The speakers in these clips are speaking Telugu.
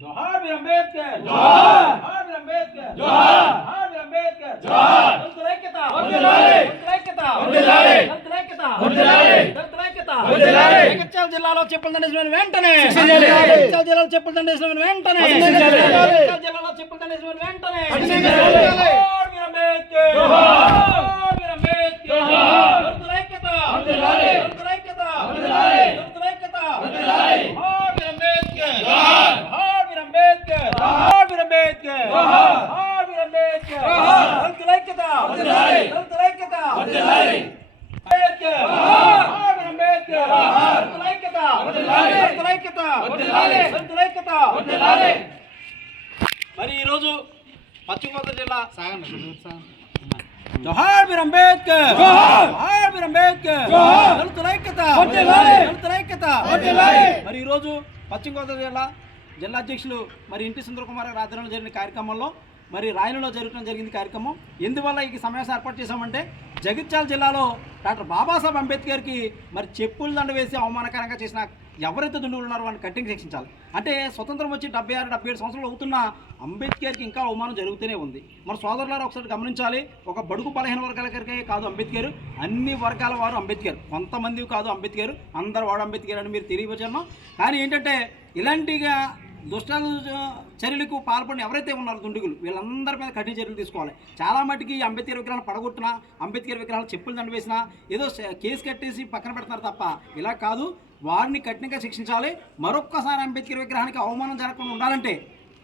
జోహార్ వీర్ అంబేద్కర్ జోహార్ జోహార్ వీర్ అంబేద్కర్ జోహార్ జోహార్ వీర్ అంబేద్కర్ జోహార్ దళితులైక్యత వర్ధిల్లాలి దళితులైక్యత వర్ధిల్లాలి దళితులైక్యత వర్ధిల్లాలి దళితులైక్యత వర్ధిల్లాలి జగిత్యాల జిల్లాలో చెప్పుల దండేసిన వెంటనే జగిత్యాల జిల్లాలో చెప్పుల దండేసిన వెంటనే జగిత్యాల జిల్లాలో చెప్పుల దండేసిన వెంటనే జోహార్ వీర్ అంబేద్కర్ జోహార్ వీర్ అంబేద్కర్ జోహార్ దళితులైక్యత వర్ధిల్లాలి దళితులైక్యత వర్ధిల్లాలి దళితులైక్యత వర్ధిల్లాలి జోహార్ వీర్ అంబేద్కర్ జోహార్ జోహార్ వీర్ అంబేద్కర్ జోహార్ వీర్ అంబేద్కర్ జోహార్ దళితులైక్యత వర్ధిల్లాలి దళితులైక్యత వర్ధిల్లాలి అంబేద్కర్ జోహార్ వీర్ అంబేద్కర్ జోహార్ దళితులైక్యత వర్ధిల్లాలి దళితులైక్యత వర్ధిల్లాలి దళితులైక్యత వర్ధిల్లాలి. మరి ఈ రోజు పశ్చిమ గోదావరి జిల్లా జోహార్ వీర్ అంబేద్కర్ జోహార్ జోహార్ వీర్ అంబేద్కర్ జోహార్ దళితులైక్యత వర్ధిల్లాలి దళితులైక్యత వర్ధిల్లాలి. మరి ఈ రోజు పశ్చిమ గోదావరి జిల్లా అధ్యక్షులు మరి ఇంటి సుందర కుమార్ గారి ఆధ్వర్యంలో జరిగిన కార్యక్రమంలో మరి రాయలలో జరిగింది కార్యక్రమం. ఎందువల్ల ఈ సమావేశం ఏర్పాటు చేశామంటే జగిత్యాల జిల్లాలో డాక్టర్ బాబాసాహెబ్ అంబేద్కర్కి మరి చెప్పులు దండ వేసి అవమానకరంగా చేసిన ఎవరైతే దుండుగులు ఉన్నారో వాళ్ళని కఠినంగా శిక్షించాలి. అంటే స్వతంత్రం వచ్చి 76-77 సంవత్సరాలు అవుతున్న అంబేద్కర్కి ఇంకా అవమానం జరుగుతూనే ఉంది. మన సోదరులారా ఒకసారి గమనించాలి. ఒక బడుగు బలహీన వర్గాలకే కాదు అంబేద్కర్, అన్ని వర్గాల వారు అంబేద్కర్. కొంతమంది కాదు అంబేద్కర్, అందరు వాడు అంబేద్కర్ అని మీరు తెలియవచ్చాను. కానీ ఏంటంటే ఇలాంటిగా దుష్టాలు చర్యలకు పాల్పడిన ఎవరైతే ఉన్నారో దుండుగులు వీళ్ళందరి మీద కఠిన చర్యలు తీసుకోవాలి. చాలా మటుకి అంబేద్కర్ విగ్రహాలు పడగొట్టినా, అంబేద్కర్ విగ్రహాలు చెప్పులు దండ వేసినా ఏదో కేసు కట్టేసి పక్కన పెడుతున్నారు తప్ప ఇలా కాదు. వారిని కఠినంగా శిక్షించాలి. మరొక్కసారి అంబేద్కర్ విగ్రహానికి అవమానం జరగకుండా ఉండాలంటే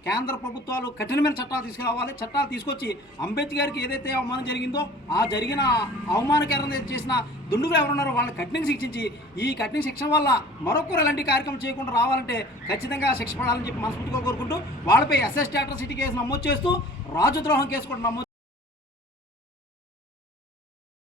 కేంద్ర ప్రభుత్వాలు కఠినమైన చట్టాలు తీసుకురావాలి. చట్టాలు తీసుకొచ్చి అంబేద్కర్కి ఏదైతే అవమానం జరిగిందో ఆ జరిగిన అవమానకరం చేసిన దుండుగులు ఎవరున్నారో వాళ్ళని కఠినంగా శిక్షించి ఈ కఠిన శిక్ష వల్ల మరొకరు ఎలాంటి కార్యక్రమం చేయకుండా రావాలంటే ఖచ్చితంగా శిక్ష పడాలని చెప్పి మనస్ఫూర్తిగా కోరుకుంటూ వాళ్ళపై ఎస్ఎస్టీ అట్రాసిటీ కేసు నమోదు చేస్తూ రాజద్రోహం కేసు కూడా నమోదు